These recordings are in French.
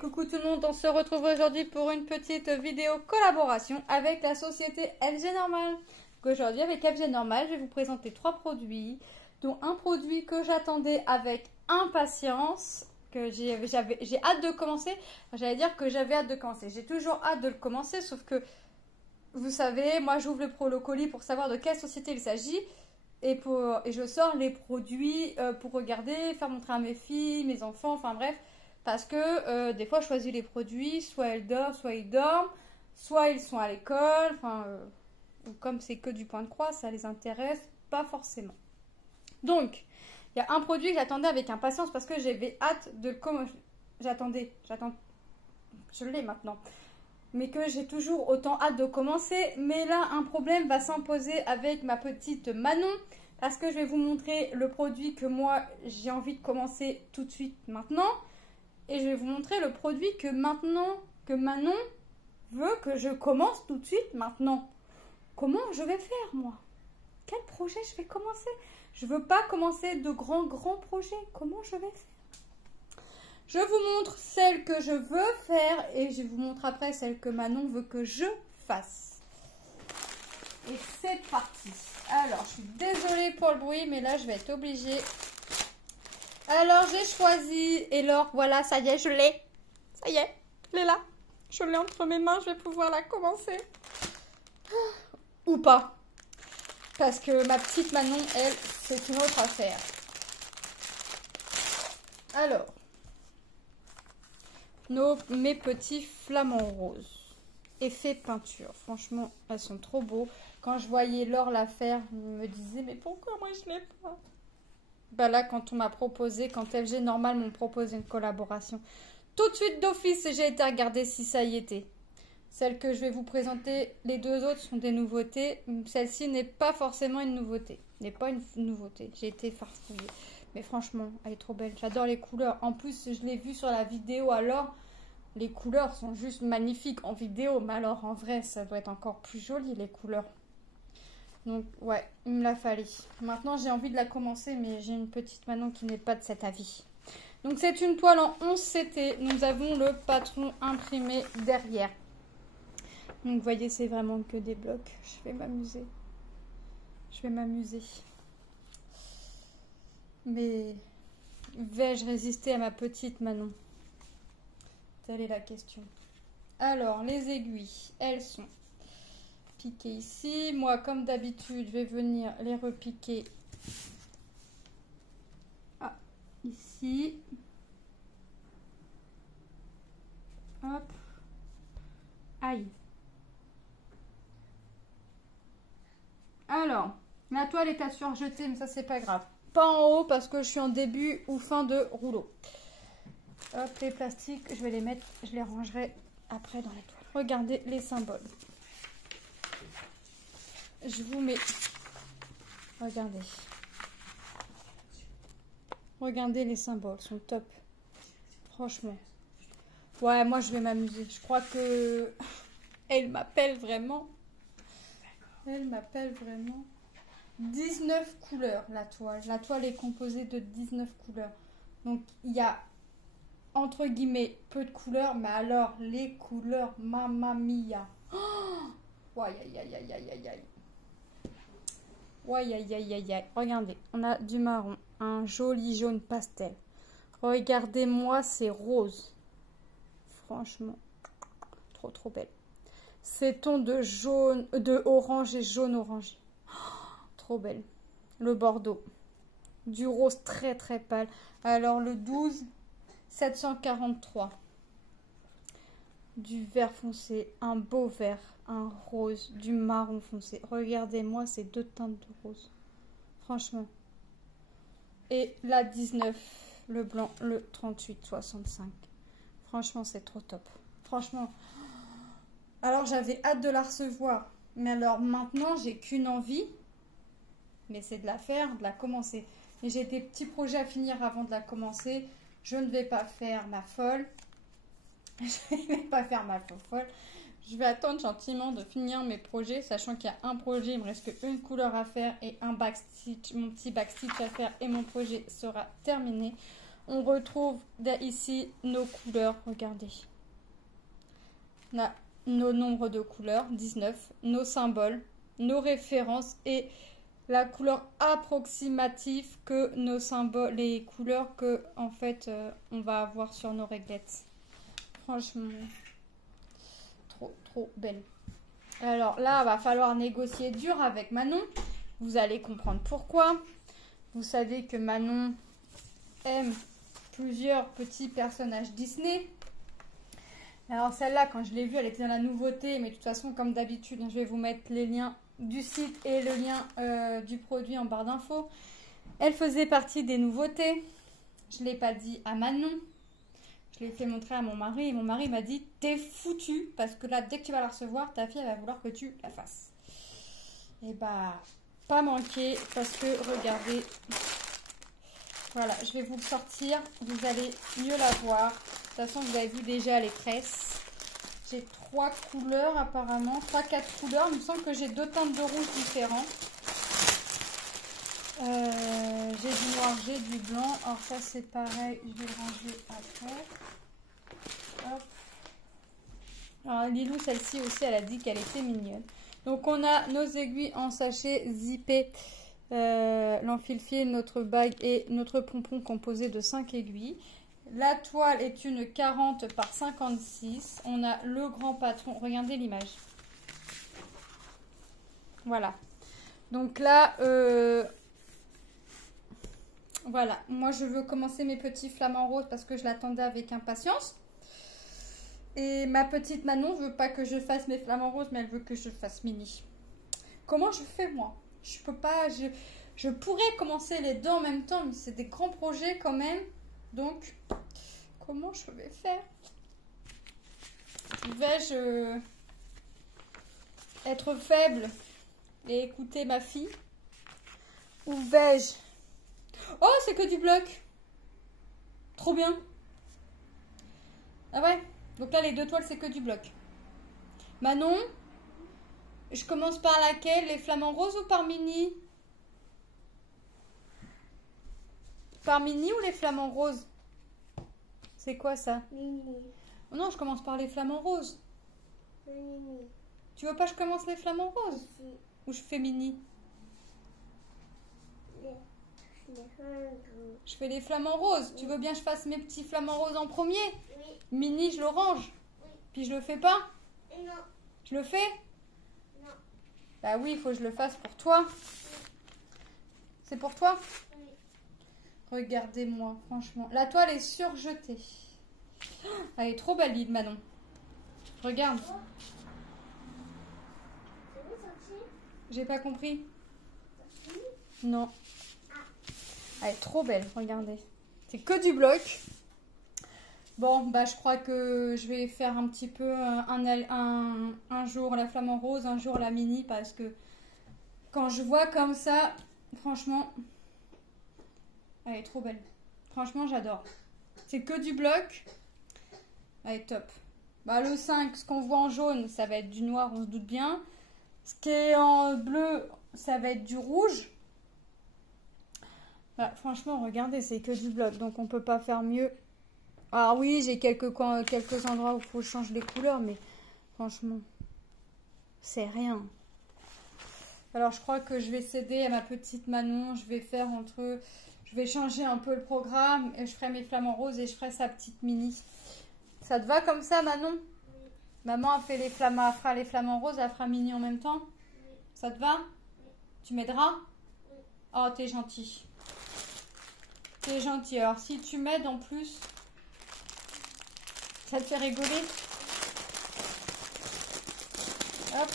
Coucou tout le monde, on se retrouve aujourd'hui pour une petite vidéo collaboration avec la société FG Normal. Aujourd'hui avec FG Normal, je vais vous présenter 3 produits, dont un produit que j'attendais avec impatience, que j'ai hâte de commencer. J'allais dire que j'avais hâte de commencer. J'ai toujours hâte de le commencer, sauf que vous savez, moi j'ouvre le colis pour savoir de quelle société il s'agit. Et je sors les produits pour regarder, faire montrer à mes filles, mes enfants, enfin bref. Parce que des fois, je choisis les produits, soit elles dorment, soit ils dorment, soit ils sont à l'école. Enfin, comme c'est que du point de croix, ça les intéresse pas forcément. Donc, il y a un produit que j'attendais avec impatience parce que j'avais hâte de le commencer. Je l'ai maintenant. Mais que j'ai toujours autant hâte de commencer. Mais là, un problème va s'imposer avec ma petite Manon. Parce que je vais vous montrer le produit que moi, j'ai envie de commencer tout de suite maintenant. Et je vais vous montrer le produit que Manon veut que je commence tout de suite maintenant. Comment je vais faire, moi? Quel projet je vais commencer? Je ne veux pas commencer de grands projets. Comment je vais faire? Je vous montre celle que je veux faire et je vous montre après celle que Manon veut que je fasse. Et c'est parti. Alors, je suis désolée pour le bruit, mais là, je vais être obligée. Alors, j'ai choisi, et alors, voilà, ça y est, je l'ai. Ça y est, elle est là. Je l'ai entre mes mains, je vais pouvoir la commencer. Ou pas. Parce que ma petite Manon, elle, c'est une autre affaire. Alors, mes petits flamants roses. Effet peinture. Franchement, elles sont trop beaux. Quand je voyais Laure la faire, je me disais, mais pourquoi moi je l'ai pas? Bah là, quand on m'a proposé, quand FG Normal m'ont proposé une collaboration, tout de suite d'office, j'ai été regarder si ça y était. Celle que je vais vous présenter, les deux autres sont des nouveautés. Celle-ci n'est pas forcément une nouveauté. N'est pas une nouveauté. J'ai été farfouillée. Mais franchement, elle est trop belle. J'adore les couleurs. En plus, je l'ai vue sur la vidéo. Alors, les couleurs sont juste magnifiques en vidéo. Mais alors, en vrai, ça doit être encore plus joli, les couleurs. Donc, ouais, il me l'a fallu. Maintenant, j'ai envie de la commencer, mais j'ai une petite Manon qui n'est pas de cet avis. Donc, c'est une toile en 11 CT. Nous avons le patron imprimé derrière. Donc, vous voyez, c'est vraiment que des blocs. Je vais m'amuser. Je vais m'amuser. Mais vais-je résister à ma petite Manon? Telle est la question. Alors, les aiguilles, elles sont piquées ici. Moi, comme d'habitude, je vais venir les repiquer ici. Hop. Aïe. Alors, la toile est à surjeter, mais ça, c'est pas grave. Pas en haut parce que je suis en début ou fin de rouleau. Hop, les plastiques, je vais les mettre, je les rangerai après dans la toile. Regardez les symboles. Je vous mets... Regardez. Regardez les symboles, sont top. Franchement. Ouais, moi je vais m'amuser. Je crois que... Elle m'appelle vraiment. Elle m'appelle vraiment. 19 couleurs, la toile. La toile est composée de 19 couleurs. Donc, il y a, entre guillemets, peu de couleurs. Mais alors, les couleurs, mamma mia. Oh, aïe, aïe, aïe, aïe, aïe, aïe, aïe. Aïe, aïe, aïe, aïe, aïe. Regardez, on a du marron. Un joli jaune pastel. Regardez-moi ces roses. Franchement, trop, trop belle. Ces tons de jaune, de orange et jaune orangé. Trop belle. Le bordeaux. Du rose très très pâle. Alors le 12, 743. Du vert foncé, un beau vert, un rose, du marron foncé. Regardez-moi ces deux teintes de rose. Franchement. Et la 19, le blanc, le 38, 65. Franchement, c'est trop top. Franchement. Alors j'avais hâte de la recevoir. Mais alors maintenant, j'ai qu'une envie. Mais c'est de la faire, de la commencer. Et j'ai des petits projets à finir avant de la commencer. Je ne vais pas faire ma folle. Je ne vais pas faire ma folle. Je vais attendre gentiment de finir mes projets, sachant qu'il y a un projet, il me reste qu'une couleur à faire et un backstitch, mon petit backstitch à faire et mon projet sera terminé. on retrouve ici nos couleurs, regardez. On a nos nombres de couleurs, 19, nos symboles, nos références et la couleur approximative que nos symboles, les couleurs que en fait on va avoir sur nos réglettes. Franchement, trop belle. Alors là, il va falloir négocier dur avec Manon. Vous allez comprendre pourquoi. Vous savez que Manon aime plusieurs petits personnages Disney. Alors celle-là, quand je l'ai vue, elle était dans la nouveauté. Mais de toute façon, comme d'habitude, je vais vous mettre les liens du site et le lien du produit en barre d'infos. Elle faisait partie des nouveautés. Je ne l'ai pas dit à Manon. Je l'ai fait montrer à mon mari. Et mon mari m'a dit, t'es foutu. Parce que là, dès que tu vas la recevoir, ta fille elle va vouloir que tu la fasses. Et bah, pas manqué. Parce que, regardez. Voilà, je vais vous le sortir. Vous allez mieux la voir. De toute façon, vous avez vu déjà les tresses. J'ai 3 couleurs apparemment. 3-4 couleurs. Il me semble que j'ai 2 teintes de rouge différents. J'ai du noir, j'ai du blanc. Alors ça c'est pareil. Je vais le ranger après. Hop. Alors Lilou, celle-ci aussi, elle a dit qu'elle était mignonne. Donc on a nos aiguilles en sachet zippé. L'enfilfil, notre bague et notre pompon composé de 5 aiguilles. La toile est une 40 par 56. On a le grand patron. Regardez l'image. Voilà. Donc là, voilà. Moi, je veux commencer mes petits flamants roses parce que je l'attendais avec impatience. Et ma petite Manon ne veut pas que je fasse mes flamants roses, mais elle veut que je fasse mini. Comment je fais, moi? Je peux pas... Je pourrais commencer les deux en même temps, mais c'est des grands projets quand même. Donc, comment je vais faire? Vais-je être faible et écouter ma fille? Ou vais-je... Oh, c'est que du bloc. Trop bien. Ah ouais? Donc là, les 2 toiles, c'est que du bloc. Manon, je commence par laquelle? Les flamants roses ou par mini? Par mini ou les flamants roses? C'est quoi ça? Mini. Oh non, je commence par les flamants roses. Mini. Tu veux pas que je commence les flamants roses? Ici. Ou je fais mini? Les flamants roses. Je fais les flamants roses. Tu veux bien que je fasse mes petits flamants roses en premier? Oui. Mini, je le range. Oui. Puis je le fais pas? Non. Je le fais? Non. Bah oui, il faut que je le fasse pour toi. C'est pour toi? Oui. Regardez-moi, franchement. La toile est surjetée. Elle est trop belle, Manon. Regarde. C'est où sorti? J'ai pas compris. Sorti? Non. Elle est trop belle, regardez. C'est que du bloc. Bon, bah je crois que je vais faire un petit peu un jour la flamant rose, un jour la mini, parce que quand je vois comme ça, franchement, elle est trop belle. Franchement, j'adore. C'est que du bloc. Elle est top. Bah le 5, ce qu'on voit en jaune, ça va être du noir, on se doute bien. Ce qui est en bleu, ça va être du rouge. Bah, franchement, regardez, c'est que du bloc, donc on peut pas faire mieux. Ah oui, j'ai quelques endroits où il faut changer les couleurs, mais franchement, c'est rien. Alors, je crois que je vais céder à ma petite Manon. Je vais changer un peu le programme et je ferai mes flamants roses et je ferai sa petite mini. Ça te va comme ça, Manon? Oui. Maman a fait elle fera les flamants roses, elle fera mini en même temps. Oui. Ça te va? Oui. Tu m'aideras? Oui. Oh, t'es gentil. T'es gentil. Alors, si tu m'aides en plus, ça te fait rigoler? Hop.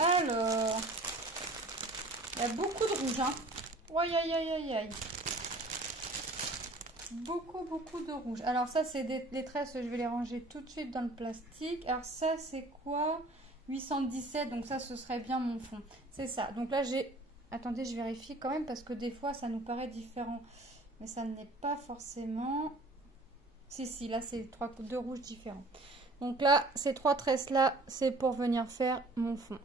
Alors, il y a beaucoup de rouge, hein. Aïe, aïe, aïe, aïe, aïe. Beaucoup de rouge. Alors ça, c'est les tresses, je vais les ranger tout de suite dans le plastique. Alors ça, c'est quoi? 817, donc ça, ce serait bien mon fond. C'est ça. Donc là, j'ai... Attendez, je vérifie quand même parce que des fois, ça nous paraît différent. Mais ça n'est pas forcément... Si, là, c'est 2 rouges différents. Donc là, ces 3 tresses-là, c'est pour venir faire mon fond.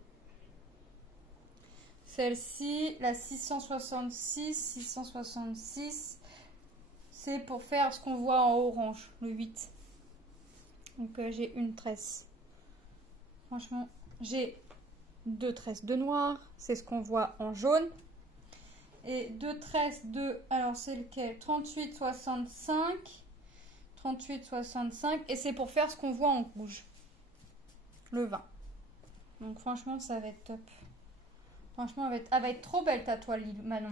Celle-ci, la 666, c'est pour faire ce qu'on voit en orange, le 8. Donc j'ai une tresse. Franchement, j'ai 2 tresses de noir. C'est ce qu'on voit en jaune. Et 2 tresses de... Alors c'est lequel? 38,65. 38,65. Et c'est pour faire ce qu'on voit en rouge. Le 20. Donc franchement, ça va être top. Franchement, elle va être trop belle ta toile, Manon.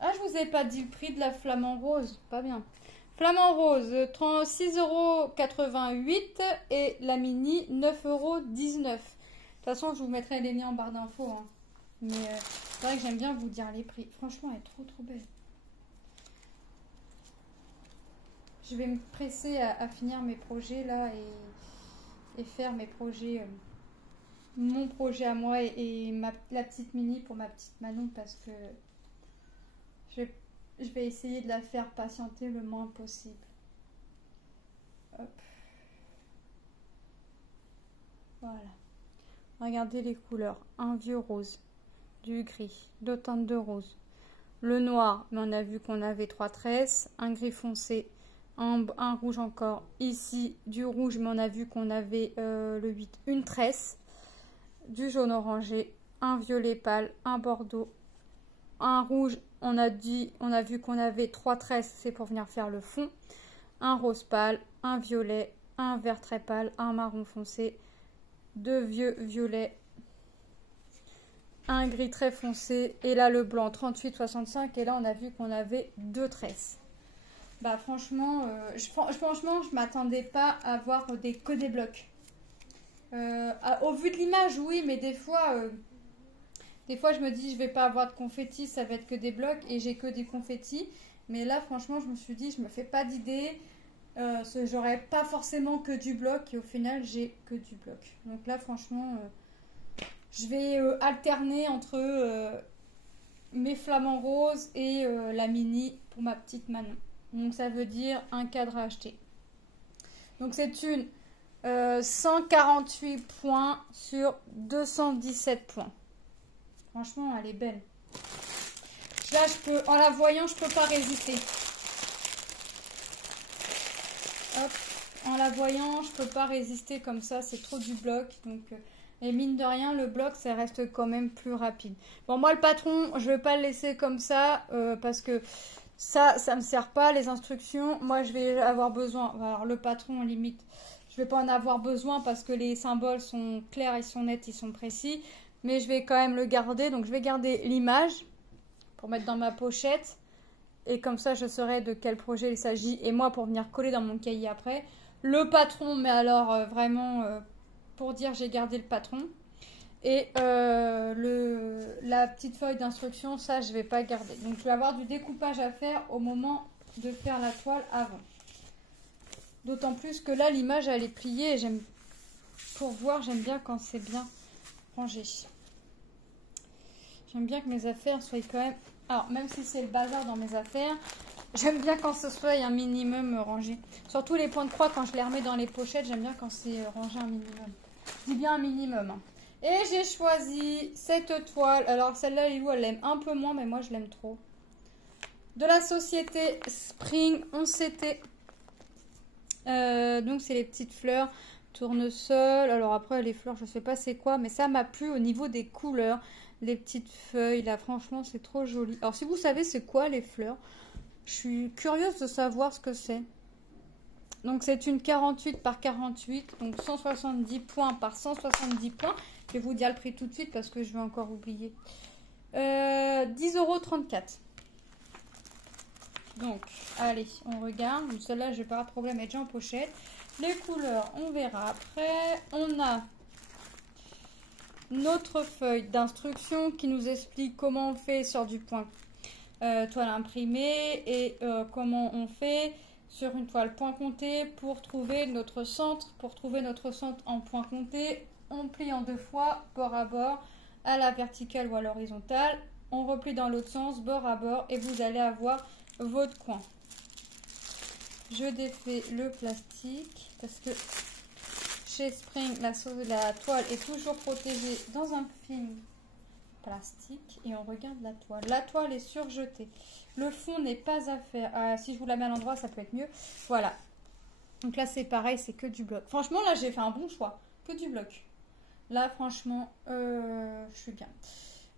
Ah, je vous ai pas dit le prix de la flamant rose. Pas bien. Flamant rose, 36,88 € et la mini, 9,19 €. De toute façon, je vous mettrai les liens en barre d'infos. Hein. Mais c'est vrai que j'aime bien vous dire les prix. Franchement, elle est trop trop belle. Je vais me presser à finir mes projets là et faire mes projets, mon projet à moi et la petite mini pour ma petite Manon parce que je vais essayer de la faire patienter le moins possible. Hop. Voilà. Regardez les couleurs. Un vieux rose, du gris, d'autres teintes de rose. Le noir, mais on a vu qu'on avait 3 tresses. Un gris foncé, un rouge encore. Ici, du rouge, mais on a vu qu'on avait le 8, une tresse. Du jaune orangé, un violet pâle, un bordeaux, un rouge. On a vu qu'on avait 3 tresses, c'est pour venir faire le fond. Un rose pâle, un violet, un vert très pâle, un marron foncé, 2 vieux violets, un gris très foncé et là le blanc 38,65 et là on a vu qu'on avait 2 tresses. Bah franchement, je m'attendais pas à avoir que des blocs. Au vu de l'image, oui, mais des fois je me dis je vais pas avoir de confettis, ça va être que des blocs et j'ai que des confettis. Mais là franchement je me suis dit je me fais pas d'idée, j'aurais pas forcément que du bloc et au final j'ai que du bloc. Donc là franchement je vais alterner entre mes flamants roses et la mini pour ma petite Manon. Donc ça veut dire un cadre à acheter. Donc c'est une 148 points sur 217 points. Franchement, elle est belle. Là, en la voyant, je peux pas résister. Hop, en la voyant, je peux pas résister comme ça. C'est trop du bloc. Donc, et mine de rien, le bloc, ça reste quand même plus rapide. Bon, moi, le patron, je vais pas le laisser comme ça parce que ça me sert pas, les instructions. Moi, je vais avoir besoin. Alors, le patron, limite, je vais pas en avoir besoin parce que les symboles sont clairs, ils sont nets, ils sont précis. Mais je vais quand même le garder. Donc, je vais garder l'image pour mettre dans ma pochette. Et comme ça, je saurai de quel projet il s'agit. Et moi, pour venir coller dans mon cahier après. Le patron, mais alors vraiment, pour dire j'ai gardé le patron. Et la petite feuille d'instruction, ça, je vais pas garder. Donc, je vais avoir du découpage à faire au moment de faire la toile avant. D'autant plus que là, l'image, elle est pliée. Et pour voir, j'aime bien quand c'est bien rangé. J'aime bien que mes affaires soient quand même... Alors, même si c'est le bazar dans mes affaires, j'aime bien quand ce soit un minimum rangé. Surtout les points de croix, quand je les remets dans les pochettes, j'aime bien quand c'est rangé un minimum. Je dis bien un minimum. Hein. Et j'ai choisi cette toile. Alors, celle-là, Lilou, elle l'aime un peu moins, mais moi, je l'aime trop. De la société Spring 11CT. Donc, c'est les petites fleurs. Tournesol. Alors, après, les fleurs, je sais pas c'est quoi, mais ça m'a plu au niveau des couleurs. Les petites feuilles, là, franchement, c'est trop joli. Alors, si vous savez c'est quoi les fleurs, je suis curieuse de savoir ce que c'est. Donc, c'est une 48 par 48, donc 170 points par 170 points. Je vais vous dire le prix tout de suite parce que je vais encore oublier. 10,34 €. Donc, allez, on regarde. Celle-là, je n'ai pas de problème, elle est déjà en pochette. Les couleurs, on verra après. On a notre feuille d'instruction qui nous explique comment on fait sur du point toile imprimée et comment on fait sur une toile point compté pour trouver notre centre. Pour trouver notre centre en point compté, on plie en 2 fois, bord à bord, à la verticale ou à l'horizontale. On replie dans l'autre sens, bord à bord, et vous allez avoir votre coin. Je défais le plastique parce que chez Spring, la toile est toujours protégée dans un film plastique et on regarde la toile. La toile est surjetée. Le fond n'est pas à faire. Si je vous la mets à l'endroit, ça peut être mieux. Voilà. Donc là, c'est pareil, c'est que du bloc. Franchement, là, j'ai fait un bon choix. Que du bloc. Là, franchement, je suis bien.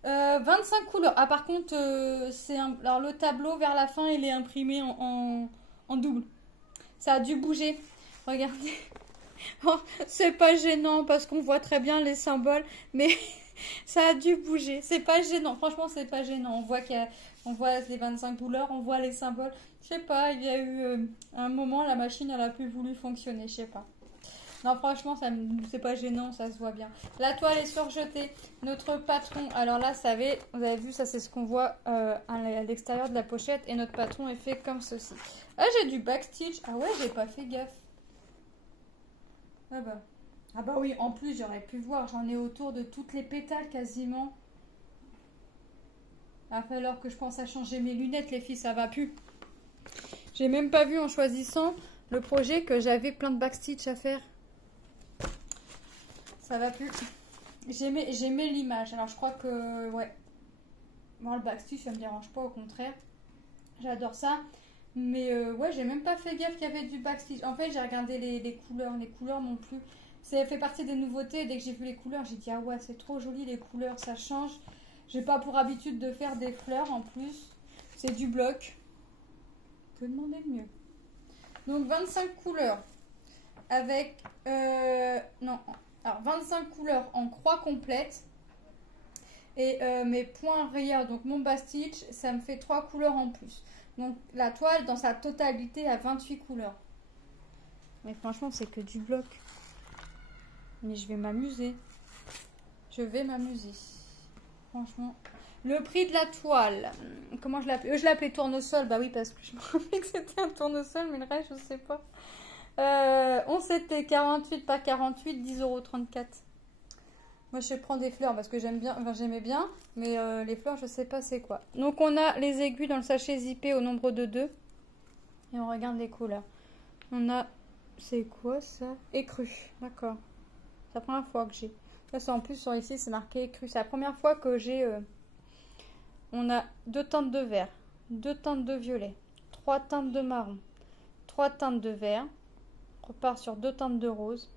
25 couleurs. Ah, par contre, alors, le tableau, vers la fin, il est imprimé en double. Ça a dû bouger. Regardez. Oh, c'est pas gênant parce qu'on voit très bien les symboles. Mais ça a dû bouger. C'est pas gênant. Franchement, c'est pas gênant. On voit les 25 couleurs, on voit les symboles. Je sais pas, il y a eu un moment, la machine, elle a plus voulu fonctionner. Je sais pas. Non, franchement, c'est pas gênant, ça se voit bien. La toile est surjetée. Notre patron, alors là, vous avez vu, ça c'est ce qu'on voit à l'extérieur de la pochette. Et notre patron est fait comme ceci. Ah, j'ai du backstitch. Ah ouais, j'ai pas fait gaffe. Ah bah oui, en plus, j'aurais pu voir. J'en ai autour de toutes les pétales quasiment. Il va falloir que je pense à changer mes lunettes, les filles, ça va plus. J'ai même pas vu en choisissant le projet que j'avais plein de backstitch à faire. Ça va plus. J'aimais l'image. Alors je crois que ouais. Bon, le backstitch ça me dérange pas, au contraire. J'adore ça. Mais ouais, j'ai même pas fait gaffe qu'il y avait du backstitch. En fait, j'ai regardé les couleurs. Les couleurs non plus. Ça fait partie des nouveautés. Dès que j'ai vu les couleurs, j'ai dit ah ouais, c'est trop joli les couleurs, ça change. J'ai pas pour habitude de faire des fleurs en plus. C'est du bloc. Que demander de mieux. Donc 25 couleurs. Avec non. Alors 25 couleurs en croix complète. Et mes points rayures, donc mon backstitch, ça me fait 3 couleurs en plus. Donc la toile dans sa totalité a 28 couleurs. Mais franchement, c'est que du bloc. Mais je vais m'amuser. Je vais m'amuser. Franchement. Le prix de la toile. Comment je l'appelle? Je l'appelais tournesol. Bah oui, parce que je me rappelais que c'était un tournesol, mais le reste, je sais pas. On s'était 48 par 48, 10,34 €. Moi, je prends des fleurs parce que j'aime bien, enfin, j'aimais bien, mais les fleurs, je sais pas c'est quoi. Donc, on a les aiguilles dans le sachet zippé au nombre de 2. Et on regarde les couleurs. On a, c'est quoi ça? Écru, d'accord. C'est la première fois que j'ai. Ça, en plus, sur ici, c'est marqué écru. C'est la première fois que j'ai. On a 2 teintes de vert, 2 teintes de violet, 3 teintes de marron, 3 teintes de vert. On repart sur 2 teintes de rose,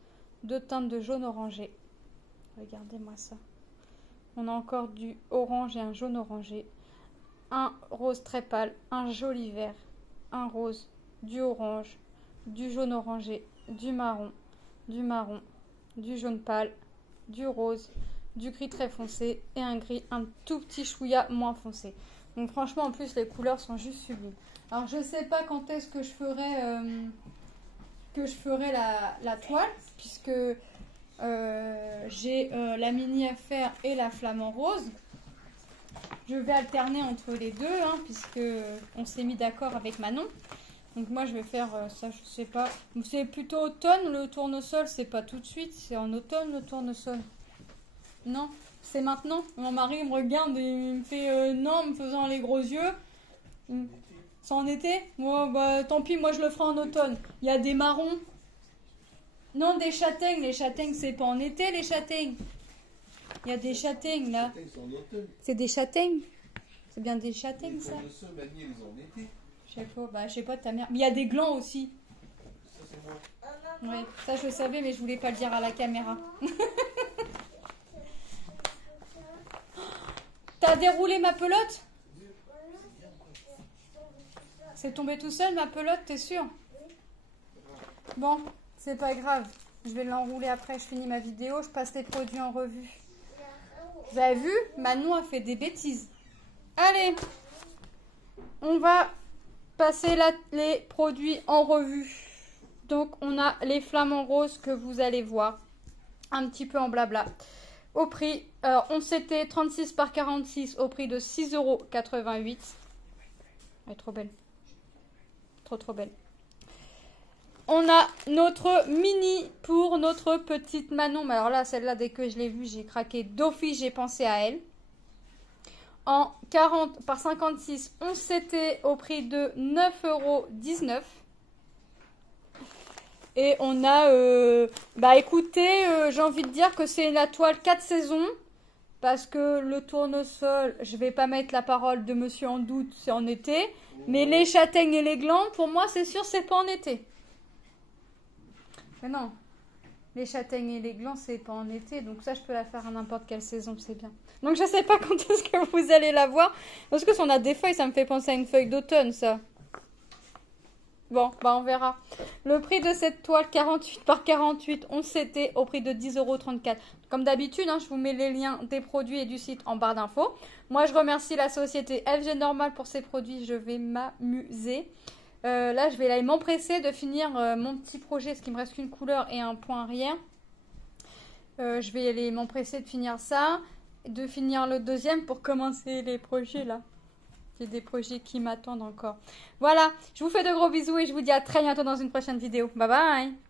2 teintes de jaune orangé. Regardez-moi ça. On a encore du orange et un jaune orangé. Un rose très pâle, un joli vert, un rose, du orange, du jaune orangé, du marron, du jaune pâle, du rose, du gris très foncé et un gris un tout petit chouïa moins foncé. Donc franchement, en plus, les couleurs sont juste sublimes. Alors, je sais pas quand est-ce que je ferai la toile, puisque j'ai la mini à faire et la flamant rose. Je vais alterner entre les deux, hein, puisque on s'est mis d'accord avec Manon. Donc moi, je vais faire ça, je sais pas. C'est plutôt automne, le tournesol, c'est pas tout de suite. C'est en automne, le tournesol. Non, c'est maintenant. Mon mari me regarde et il me fait non, en me faisant les gros yeux. C'est en été? Moi, bah, tant pis, moi je le ferai en automne. Il y a des marrons. Non, des châtaignes. Les châtaignes, c'est pas en été, les châtaignes. Il y a des châtaignes, là. C'est des châtaignes? C'est bien des châtaignes, ça? Je sais pas, ta mère. Mais il y a des glands aussi. Ça, c'est moi. Ouais, ça je le savais, mais je voulais pas le dire à la caméra. T'as déroulé ma pelote? C'est tombé tout seul, ma pelote, t'es sûr? Bon, c'est pas grave. Je vais l'enrouler après, je finis ma vidéo, je passe les produits en revue. Vous avez vu? Manon a fait des bêtises. Allez, on va passer les produits en revue. Donc, on a les flamants roses que vous allez voir. Un petit peu en blabla. Au prix, alors on s'était 36 par 46 au prix de 6,88 €. Elle est trop belle. Trop belle. On a notre mini pour notre petite Manon. Mais alors là, celle-là, dès que je l'ai vue, j'ai craqué d'office, j'ai pensé à elle. En 40 par 56, on s'était au prix de 9,19 €. Et on a, bah écoutez, j'ai envie de dire que c'est la toile 4 saisons. Parce que le tournesol, je vais pas mettre la parole de monsieur en doute, c'est en été. Mais les châtaignes et les glands, pour moi, c'est sûr, c'est pas en été. Mais non. Les châtaignes et les glands, c'est pas en été. Donc ça, je peux la faire à n'importe quelle saison, c'est bien. Donc je sais pas quand est-ce que vous allez la voir. Parce que si on a des feuilles, ça me fait penser à une feuille d'automne, ça. Bon, bah on verra. Le prix de cette toile 48 par 48, on s'était au prix de 10,34 €. Comme d'habitude, hein, je vous mets les liens des produits et du site en barre d'infos. Moi, je remercie la société FG Normal pour ces produits. Je vais m'amuser. Là, je vais aller m'empresser de finir mon petit projet, parce qu'il me reste qu'une couleur et un point arrière. Je vais aller m'empresser de finir ça, de finir le deuxième pour commencer les projets là. Il y a des projets qui m'attendent encore. Voilà, je vous fais de gros bisous et je vous dis à très bientôt dans une prochaine vidéo. Bye bye!